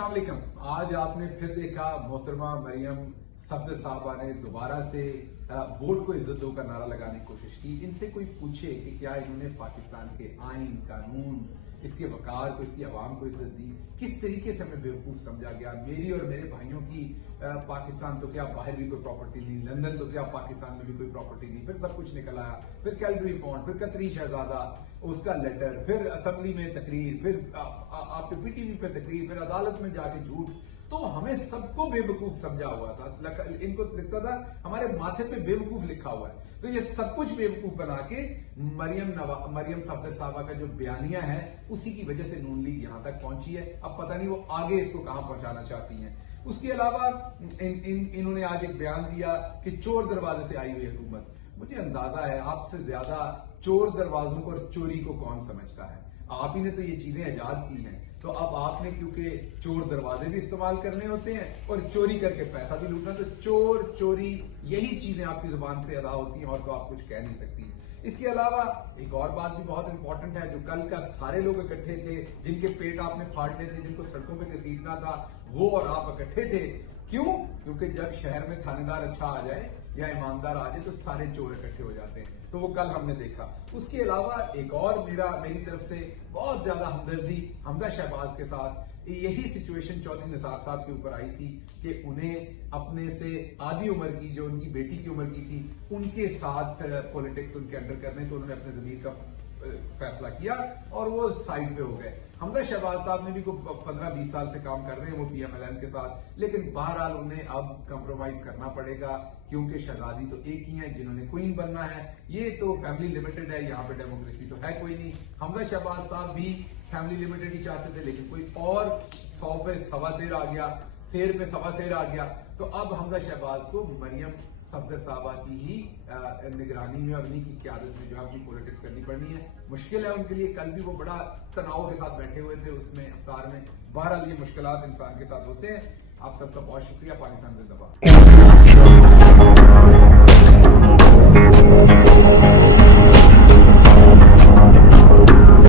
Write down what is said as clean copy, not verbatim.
अस्सलाम वालेकुम। आज आपने फिर देखा मोहतरमा मरियम सफदर साहबा ने दोबारा से वोट को इज्जत दो का नारा लगाने की कोशिश की। इनसे कोई पूछे कि क्या इन्होंने पाकिस्तान के आइन, कानून, इसके वकार को, इसकी आवाम को इज्जत दी? किस तरीके से हमें बेवकूफ समझा गया। मेरी और मेरे भाइयों की पाकिस्तान तो क्या बाहर भी कोई प्रॉपर्टी नहीं, लंदन तो क्या पाकिस्तान में भी कोई प्रॉपर्टी नहीं। फिर सब कुछ निकल आया, फिर कैलगरी फॉन्ट, फिर कतरी शहजादा उसका लेटर, फिर असेंबली में तकरीर, फिर आपके पीटीवी पे तकरीर, फिर अदालत में जाके झूठ। तो हमें सबको बेवकूफ समझा हुआ था। इनको लगता था हमारे माथे पे बेवकूफ लिखा हुआ है। तो ये सब कुछ बेवकूफ बना के मरियम सफदर साहबा का जो बयानिया है उसी की वजह से नून लीग यहां तक पहुंची है। अब पता नहीं वो आगे इसको कहां पहुंचाना चाहती हैं। उसके अलावा इन्होंने आज एक बयान दिया कि चोर दरवाजे से आई हुई हुकूमत। मुझे अंदाजा है आपसे ज्यादा चोर दरवाजों को और चोरी को कौन समझता है। आप ही ने तो ये चीजें इजाद की हैं। तो अब आपने क्योंकि चोर दरवाजे भी इस्तेमाल करने होते हैं और चोरी करके पैसा भी लूटना, तो चोर, चोरी, यही चीजें आपकी जुबान से अदा होती हैं और तो आप कुछ कह नहीं सकती। इसके अलावा एक और बात भी बहुत इंपॉर्टेंट है, जो कल का सारे लोग इकट्ठे थे, जिनके पेट आपने फाड़ने थे, जिनको सड़कों पे घसीटना था, वो और आप इकट्ठे थे। क्यों? क्योंकि जब शहर में थानेदार अच्छा आ जाए या ईमानदार आ जाए तो सारे चोर इकट्ठे हो जाते हैं। तो वो कल हमने देखा। उसके अलावा एक और मेरी तरफ से बहुत ज्यादा हमदर्दी हमजा शहबाज के साथ यही सिचुएशन चौधरी निसार साहब के ऊपर आई थी कि उन्हें अपने से आधी उम्र की, जो उनकी बेटी की उम्र की थी, उनके साथ पॉलिटिक्स उनके अंडर करने, तो उन्होंने अपने जमीर का फैसला किया और वो साइड पे हो गए। हमजा शहबाज साहब ने भी 15-20 साल से काम कर रहे हैं वो पीएमएलएन के साथ, लेकिन बहरहाल उन्हें अब कंप्रोमाइज करना पड़ेगा क्योंकि शहजादी तो एक ही है जिन्होंने क्वीन बनना है। ये तो फैमिली लिमिटेड है, यहाँ पे डेमोक्रेसी तो है कोई नहीं। हमजा शहबाज साहब भी फैमिली लिमिटेड ही चाहते थे, लेकिन कोई और 100 पे सवा शेर आ गया, शेर पे सवा शेर आ गया। तो अब हमजा शहबाज को मरियम सफदर साहबा की ही निगरानी में और उन्हीं की क़यादत में जो है अपनी पॉलिटिक्स करनी पड़नी है। मुश्किल है उनके लिए। कल भी वो बड़ा तनाव के साथ बैठे हुए थे उसमें इफ्तार में। बहरहाल ये मुश्किलात इंसान के साथ होते हैं। आप सबका बहुत शुक्रिया। पाकिस्तान जिंदाबाद।